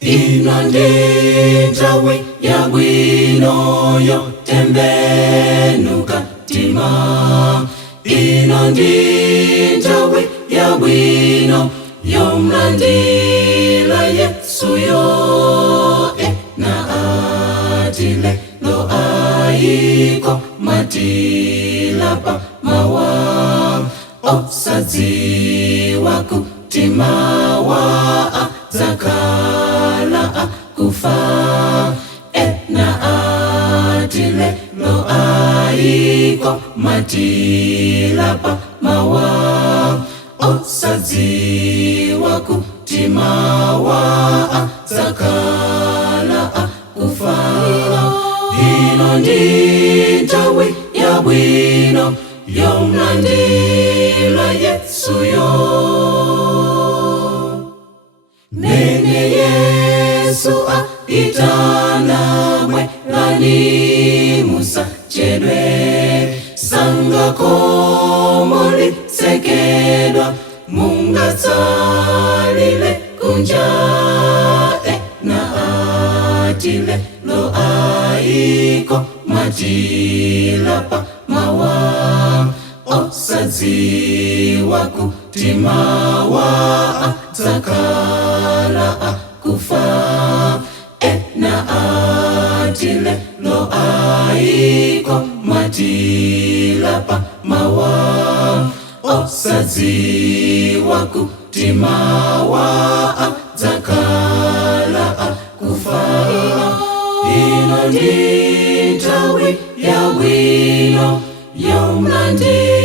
ino ndi nthawi yabwino yotembenuka mtima, ino ndi nthawi yabwino yomlandira Yesuyo. Na atile lo aiko matilapa mawa osadziwa kuti mawa zakala akufa. Na atile lo aiko matilapa mawa osadziwa kuti mawa zakala akufa. Ino ndi nthawi yabwino yomlandira Yesuyo. Mene Yesu aitana bwerani musachedwe, sanga komo litsekedwa mungatsalire kunja. Na atile lo aiko matilapa mawa osadziwa kuti mawa zakala akufa. Na atile lo aiko matilapa mawa osadziwa kuti mawa zakala akufa. Ino ndi nthawi yabwino yomlandira